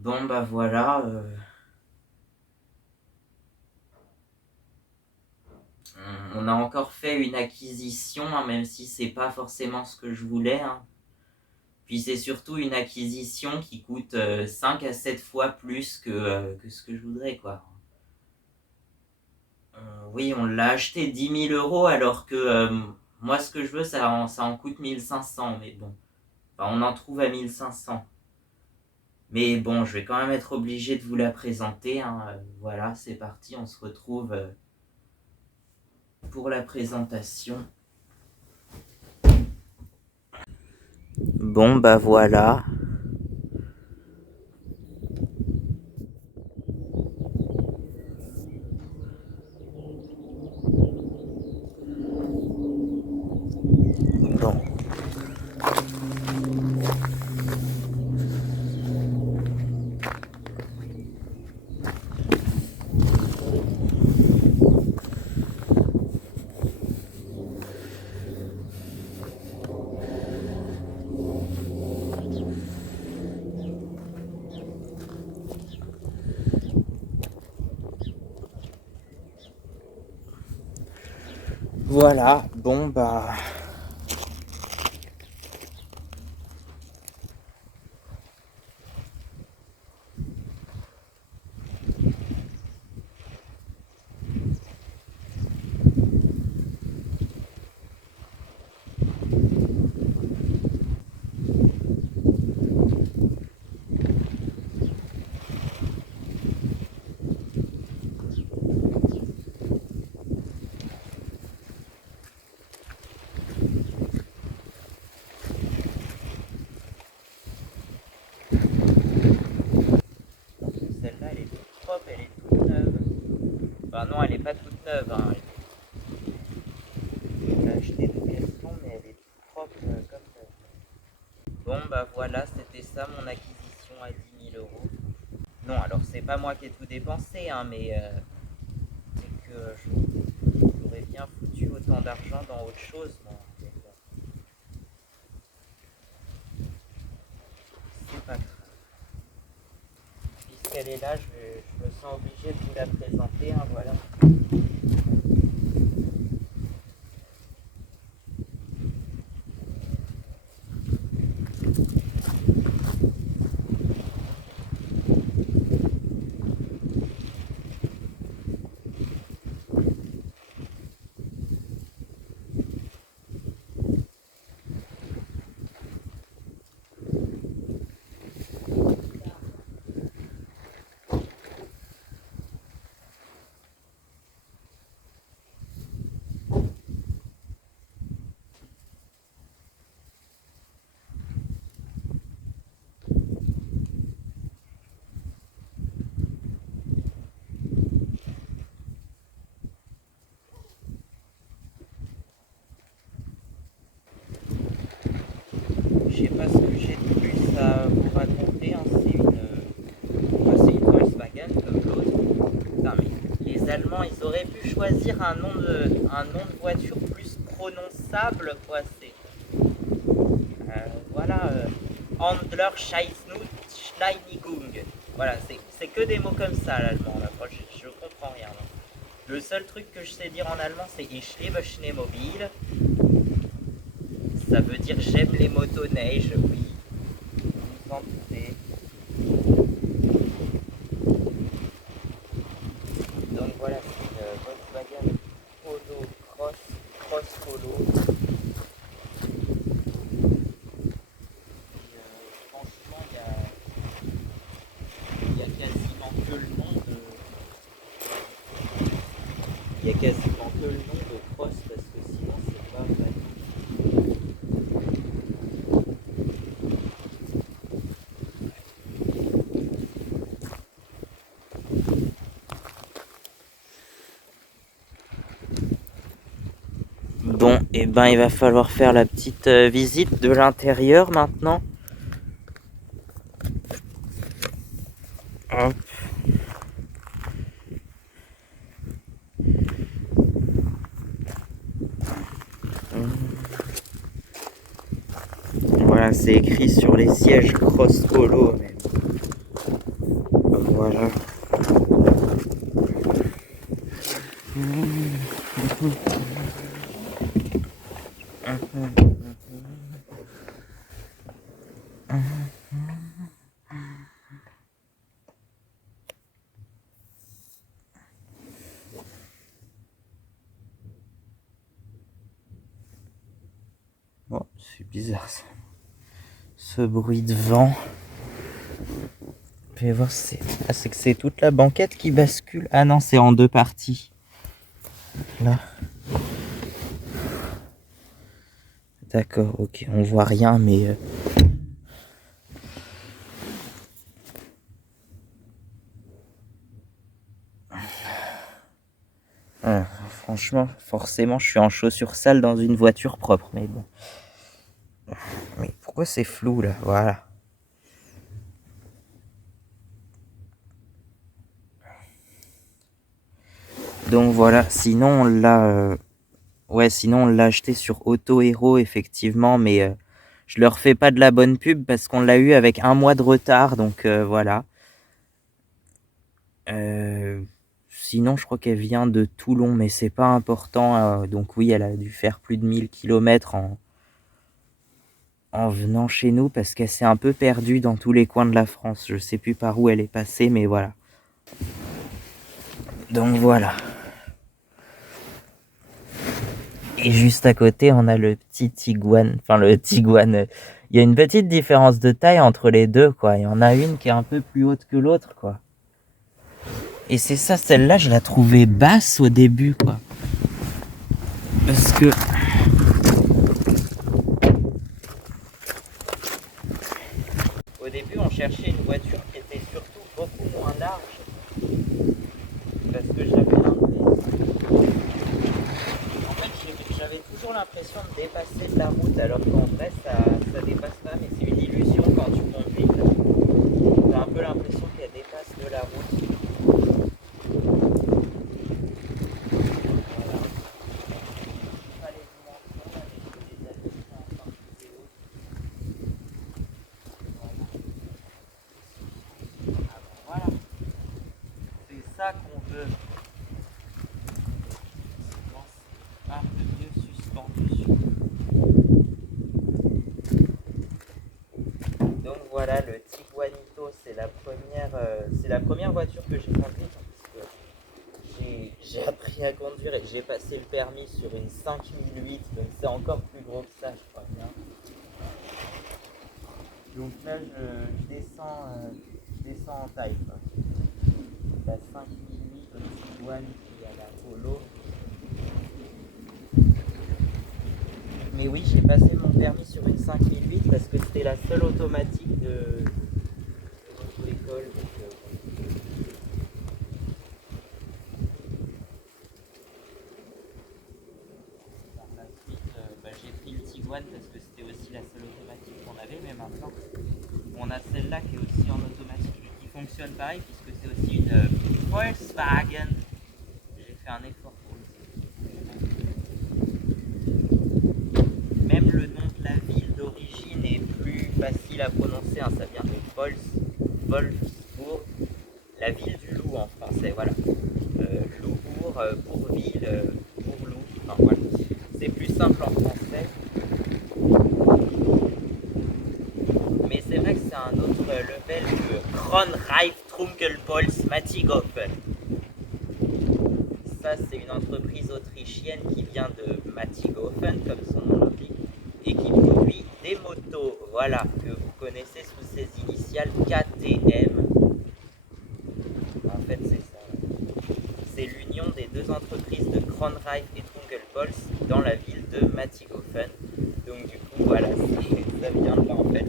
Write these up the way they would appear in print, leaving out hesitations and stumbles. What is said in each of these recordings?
Bon bah voilà, on a encore fait une acquisition, hein, même si c'est pas forcément ce que je voulais, hein. Puis c'est surtout une acquisition qui coûte 5 à 7 fois plus que ce que je voudrais, quoi. Oui, on l'a acheté 10 000 € alors que moi ce que je veux ça en coûte 1 500, mais bon. Enfin, on en trouve à 1 500. Mais bon, je vais quand même être obligé de vous la présenter, hein. Voilà, c'est parti, on se retrouve pour la présentation. Bon bah voilà. Bon. Voilà, bon bah... Celle-là, elle est toute propre, elle est toute neuve. Enfin non, elle est pas toute neuve, hein. Je l'ai achetée d'occasion, mais elle est toute propre comme neuve. Bon bah voilà, c'était ça mon acquisition à 10 000 €. Non, alors c'est pas moi qui ai tout dépensé, hein, mais c'est que j'aurais bien foutu autant d'argent dans autre chose, moi. Mais bon, c'est pas grave. Puisqu'elle est là, je me sens obligé de vous la présenter, hein, voilà. Je sais pas ce que j'ai de plus à vous raconter, hein. C'est une Volkswagen comme l'autre. Putain, mais les Allemands, ils auraient pu choisir un nom de voiture plus prononçable, quoi. Voilà, Handler Schleinigung. Voilà, c'est que des mots comme ça l'allemand. Là. Moi, je comprends rien. Non. Le seul truc que je sais dire en allemand, c'est Ich liebe Schneemobil. Ça veut dire j'aime les motoneiges, oui. Vous vous en doutez. Donc voilà, c'est une Volkswagen Polo Cross Polo. Franchement, il y a quasiment que le nom de. Il y a quasiment que le nom de Cross parce que sinon c'est pas vrai. Bon, et ben il va falloir faire la petite visite de l'intérieur maintenant. Hop. Voilà, c'est écrit sur les sièges Cross Polo même. voilà. Bon, c'est bizarre ça. Ce bruit de vent. Je vais voir, c'est que c'est toute la banquette qui bascule. Ah non, c'est en deux parties. Là. D'accord, ok, on voit rien, mais... franchement, forcément, je suis en chaussures sales dans une voiture propre, mais bon. Mais pourquoi c'est flou, là? Voilà. Donc voilà, sinon on l'a... Ouais, sinon on l'a acheté sur Auto Hero, effectivement, mais je leur fais pas de la bonne pub parce qu'on l'a eu avec 1 mois de retard, donc voilà. Sinon, je crois qu'elle vient de Toulon, mais c'est pas important. Donc oui, elle a dû faire plus de 1000 km en venant chez nous parce qu'elle s'est un peu perdue dans tous les coins de la France. Je sais plus par où elle est passée, mais voilà. Donc voilà. Et juste à côté, on a le petit Tiguan. Enfin, le Tiguan. Il y a une petite différence de taille entre les deux, quoi. Il y en a une qui est un peu plus haute que l'autre, quoi. Et c'est ça, celle-là, je la trouvais basse au début, quoi. Parce que... Au début, on cherchait une voiture qui était surtout beaucoup moins large. Parce que j'avais j'avais toujours l'impression de dépasser de la route, alors qu'en vrai, ça dépasse pas, mais c'est une illusion quand tu conduis. T'as un peu l'impression qu'elle dépasse de la route. Voilà. C'est ça qu'on veut. Un peu mieux suspendu. Donc voilà, le Tiguanito, c'est la première voiture que j'ai conduite. J'ai appris à conduire et j'ai passé le permis sur une 5008, donc c'est encore plus gros que ça, je crois bien. Donc là, je descends en taille, quoi. La 5008 au Tiguan et à la Polo. Mais oui, j'ai passé mon permis sur une 5008 parce que c'était la seule automatique de l'auto-école. J'ai pris le Tiguan parce que c'était aussi la seule automatique qu'on avait, mais maintenant on a celle-là qui est aussi en automatique, qui fonctionne pareil puisque c'est aussi une Volkswagen. J'ai fait un effort pour le. Même le nom de la ville d'origine est plus facile à prononcer, hein, ça vient de Wolfsburg, la ville du loup en français, voilà. Loubourg, Bourville, Bourlou, enfin voilà. C'est plus simple en français. Mais c'est vrai que c'est un autre level que Kronreif Trunkelpolz Matigofen. Ça, c'est une entreprise autrichienne qui vient de Matigofen, comme son nom l'indique, et qui produit des motos, voilà, que vous connaissez sous ses initiales KTM. En fait, c'est ça. C'est l'union des deux entreprises de Kronreif et Trunkelpolz dans la ville de Matigofen. Donc du coup, voilà, ça vient de là en fait.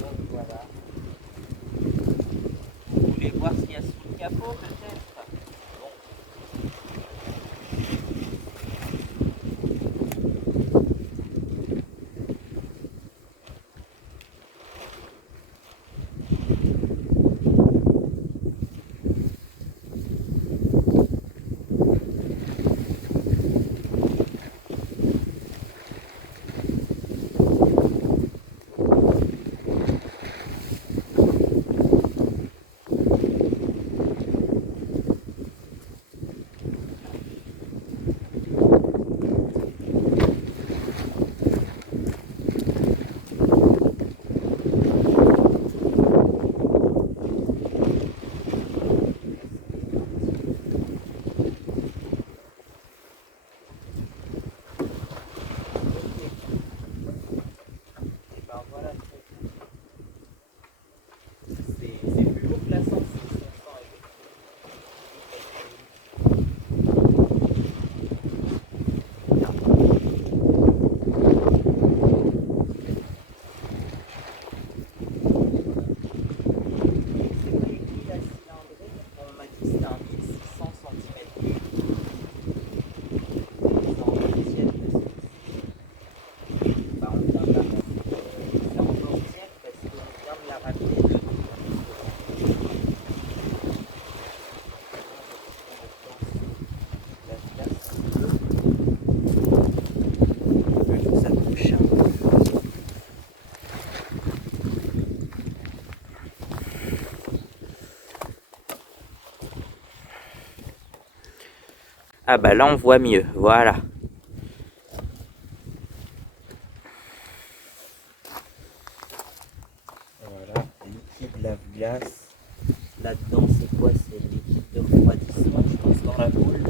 Donc voilà. Vous voulez voir ce qu'il y a sous le capot peut-être? Ah bah là on voit mieux, voilà. Voilà, liquide lave-glace. Là-dedans c'est quoi? C'est le liquide de refroidissement, je pense, dans la boule.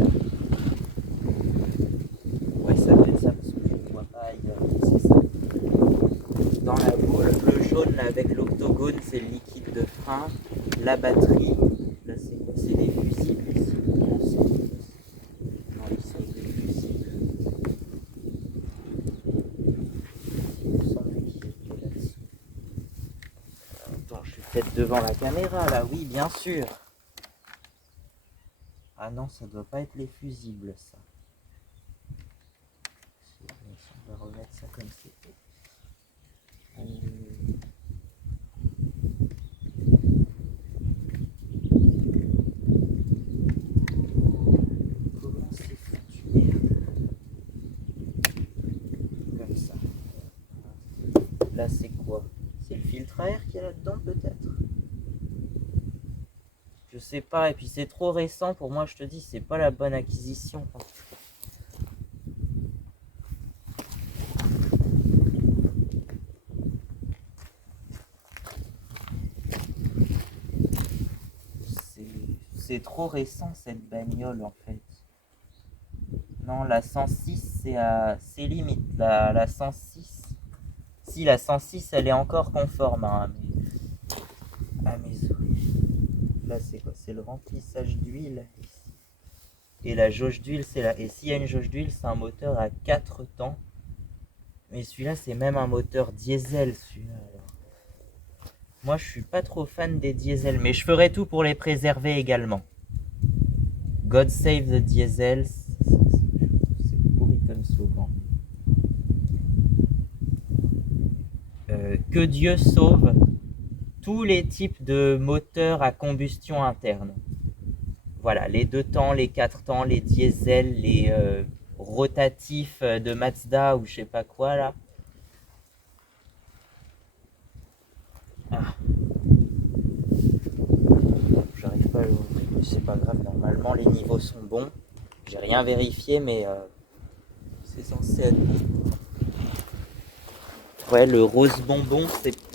Ouais, ça doit être ça parce que je ne vois pas ailleurs. C'est ça. Dans la boule, le jaune là, avec l'octogone, c'est le liquide de frein. La batterie, là c'est quoi? C'est des fusibles ici. Non, ils sont des fusibles. Il me semblait qu'il était là-dessus. Attends, je suis peut-être devant la caméra là, oui, bien sûr. Ah non, ça doit pas être les fusibles, ça. On va remettre ça comme c'était. Comment c'est foutu, merde. Comme ça. Là, c'est quoi? C'est le filtre à air qu'il y a là-dedans, peut-être? Je sais pas, et puis c'est trop récent pour moi, je te dis, c'est pas la bonne acquisition. C'est trop récent cette bagnole en fait. Non, la 106 c'est limite. La 106. Si la 106 elle est encore conforme hein, à mes oreilles. Là c'est quoi? C'est le remplissage d'huile. Et la jauge d'huile c'est là. Et s'il y a une jauge d'huile, c'est un moteur à 4 temps. Mais celui-là c'est même un moteur diesel celui-là. Moi je suis pas trop fan des diesels, mais je ferai tout pour les préserver également. God save the diesel. C'est pourri comme slogan. Que Dieu sauve tous les types de moteurs à combustion interne. Voilà, les 2 temps, les 4 temps, les diesels, les rotatifs de Mazda ou je sais pas quoi là. Ah. J'arrive pas à l'ouvrir, mais c'est pas grave, normalement les niveaux sont bons. J'ai rien vérifié, mais c'est censé être bon. Ouais, le rose bonbon,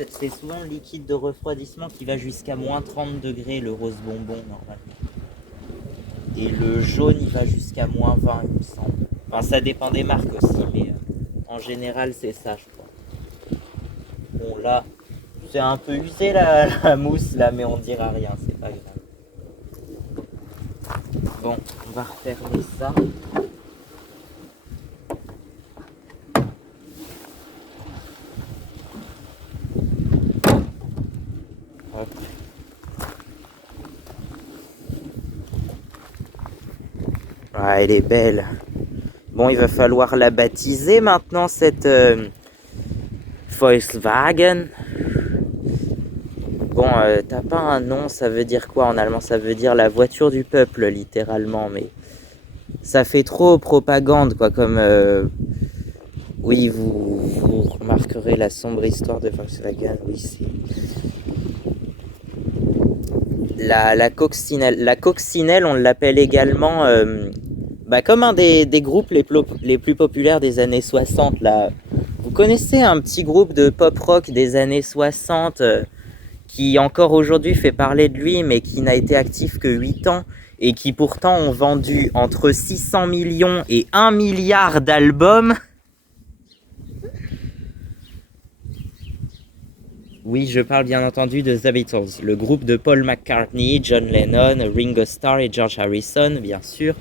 c'est souvent le liquide de refroidissement qui va jusqu'à moins 30 degrés, le rose bonbon, normalement. Et le jaune, il va jusqu'à moins 20, il me semble. Enfin, ça dépend des marques aussi, mais en général, c'est ça, je crois. Bon, là, c'est un peu usé la mousse, là, mais on dira rien, c'est pas grave. Bon, on va refermer ça. Hop. Ah, elle est belle. Bon, il va falloir la baptiser maintenant, cette Volkswagen. Bon, t'as pas un nom, ça veut dire quoi en allemand? Ça veut dire la voiture du peuple, littéralement, mais ça fait trop propagande, quoi, comme... Oui, vous remarquerez la sombre histoire de Volkswagen, oui, c'est... La coccinelle. La coccinelle, on l'appelle également... comme un des groupes les plus populaires des années 60, là. Vous connaissez un petit groupe de pop-rock des années 60 qui encore aujourd'hui fait parler de lui, mais qui n'a été actif que 8 ans, et qui pourtant ont vendu entre 600 millions et 1 milliard d'albums. Oui, je parle bien entendu de The Beatles, le groupe de Paul McCartney, John Lennon, Ringo Starr et George Harrison, bien sûr.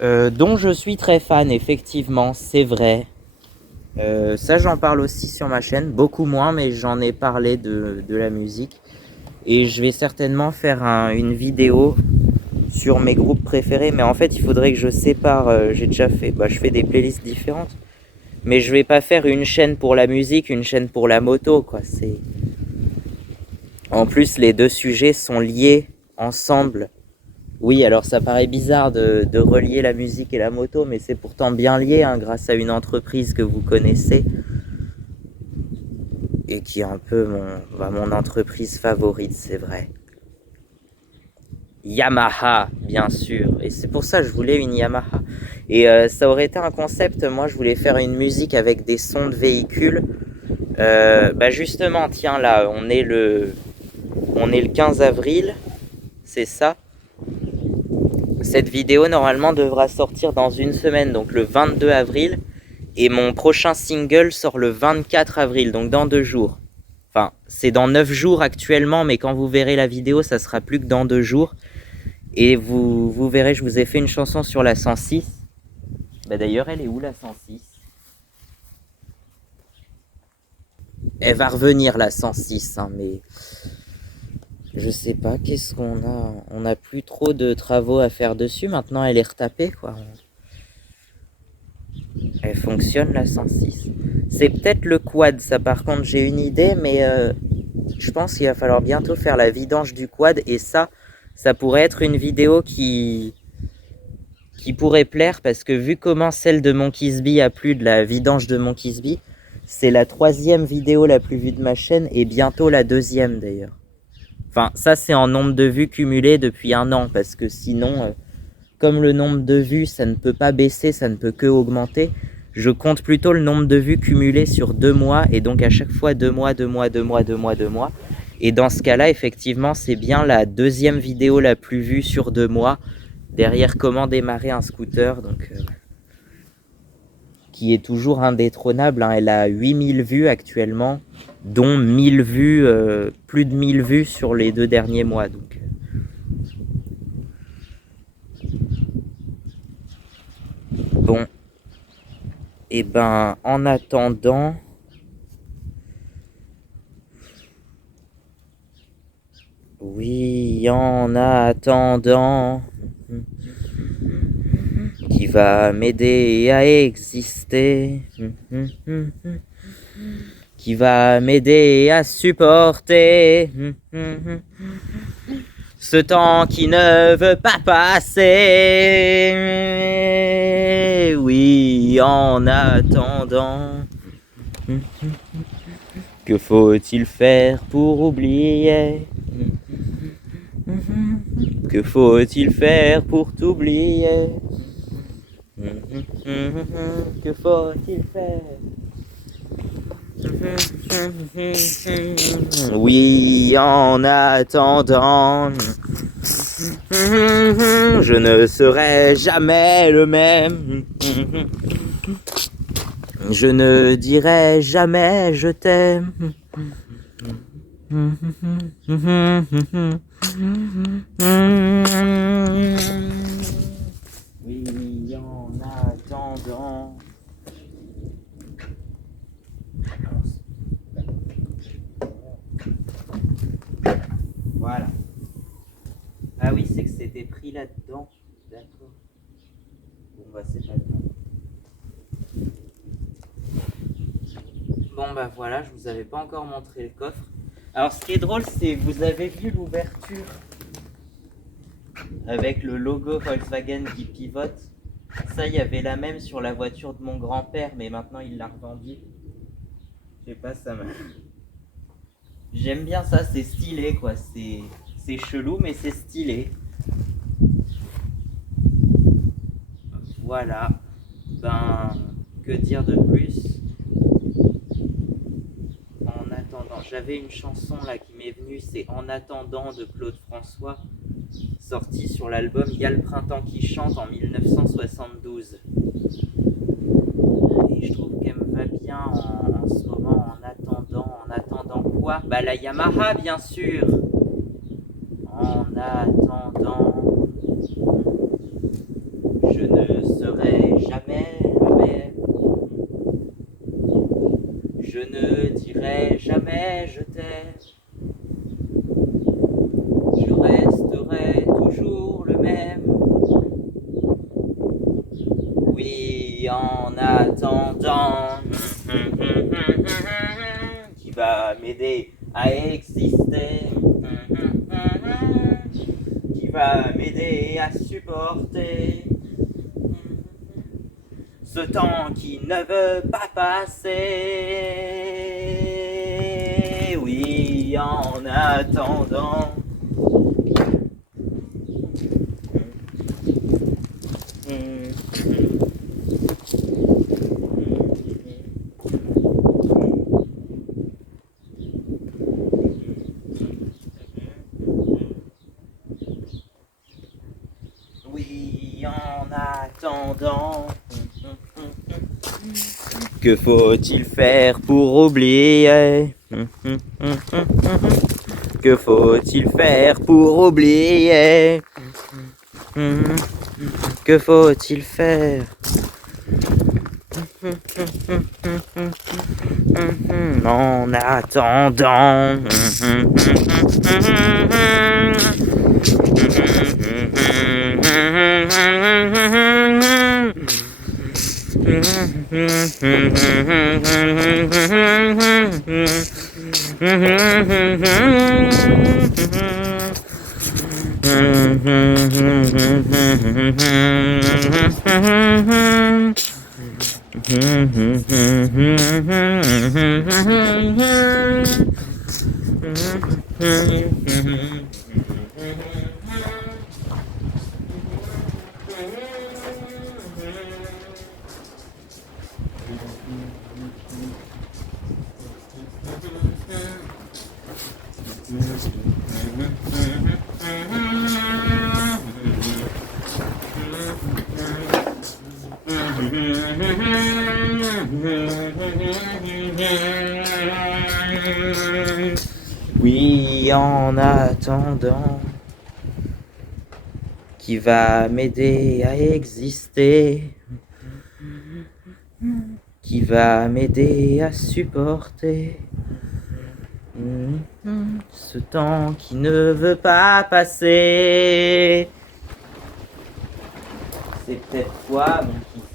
Dont je suis très fan, effectivement, c'est vrai. Ça, j'en parle aussi sur ma chaîne, beaucoup moins, mais j'en ai parlé de la musique. Et je vais certainement faire une vidéo sur mes groupes préférés, mais en fait, il faudrait que je sépare. J'ai déjà fait, je fais des playlists différentes, mais je vais pas faire une chaîne pour la musique, une chaîne pour la moto, quoi. En plus, les deux sujets sont liés ensemble. Oui, alors ça paraît bizarre de relier la musique et la moto, mais c'est pourtant bien lié, hein, grâce à une entreprise que vous connaissez et qui est un peu mon entreprise favorite, c'est vrai. Yamaha, bien sûr. Et c'est pour ça que je voulais une Yamaha. Et ça aurait été un concept, moi je voulais faire une musique avec des sons de véhicules. Bah justement, tiens là, on est le 15 avril, c'est ça. Cette vidéo normalement devra sortir dans une semaine, donc le 22 avril. Et mon prochain single sort le 24 avril, donc dans 2 jours. Enfin, c'est dans 9 jours actuellement, mais quand vous verrez la vidéo, ça sera plus que dans 2 jours. Et vous verrez, je vous ai fait une chanson sur la 106. Bah d'ailleurs, elle est où la 106? Elle va revenir la 106, hein, mais je sais pas, qu'est-ce qu'on a? On n'a plus trop de travaux à faire dessus, maintenant elle est retapée, quoi. Elle fonctionne la 106. C'est peut-être le quad, ça par contre j'ai une idée, mais je pense qu'il va falloir bientôt faire la vidange du quad, et ça pourrait être une vidéo qui pourrait plaire, parce que vu comment celle de Monkey's a plu, de la vidange de Monkey's, c'est la 3e vidéo la plus vue de ma chaîne, et bientôt la 2e d'ailleurs. Enfin, ça c'est en nombre de vues cumulées depuis 1 an, parce que sinon, comme le nombre de vues, ça ne peut pas baisser, ça ne peut que augmenter, je compte plutôt le nombre de vues cumulées sur 2 mois, et donc à chaque fois 2 mois, 2 mois, 2 mois, 2 mois, 2 mois. Et dans ce cas-là, effectivement, c'est bien la 2e vidéo la plus vue sur 2 mois, derrière comment démarrer un scooter, donc qui est toujours indétrônable, hein. Elle a 8000 vues actuellement, dont 1000 vues, plus de 1000 vues sur les 2 derniers mois. Donc, bon, et ben en attendant, oui, en attendant, qui va m'aider à exister, qui va m'aider à supporter ce temps qui ne veut pas passer. Oui, en attendant, que faut-il faire pour oublier? Que faut-il faire pour t'oublier? Que faut-il faire? Oui, en attendant, je ne serai jamais le même. Je ne dirai jamais je t'aime. Oui, en attendant. Voilà. Ah oui, c'est que c'était pris là-dedans. D'accord. Bon bah c'est pas grave. Bon bah voilà, je vous avais pas encore montré le coffre. Alors ce qui est drôle, c'est que vous avez vu l'ouverture avec le logo Volkswagen qui pivote. Ça, il y avait la même sur la voiture de mon grand-père, mais maintenant il l'a revendue. Je sais pas, ça m'a... J'aime bien ça, c'est stylé quoi, c'est chelou mais c'est stylé. Voilà, ben, que dire de plus? En attendant, j'avais une chanson là qui m'est venue, c'est En attendant de Claude François, sortie sur l'album Il y a le printemps qui chante en 1972. Et je trouve qu'elle me va bien en ce moment, en attendant quoi? Bah la Yamaha bien sûr. En attendant, je ne serai jamais le même. Je ne dirai jamais je t'aime. Je resterai toujours le même. Oui, en attendant, qui va m'aider à exister, qui va m'aider à supporter ce temps qui ne veut pas passer. Oui, en attendant, Oui, en attendant. Que faut-il faire pour oublier? Que faut-il faire pour oublier? Que faut-il faire? En attendant. Oui, en attendant, qui va m'aider à exister, qui va m'aider à supporter ce temps qui ne veut pas passer. C'est peut-être toi, mon fils.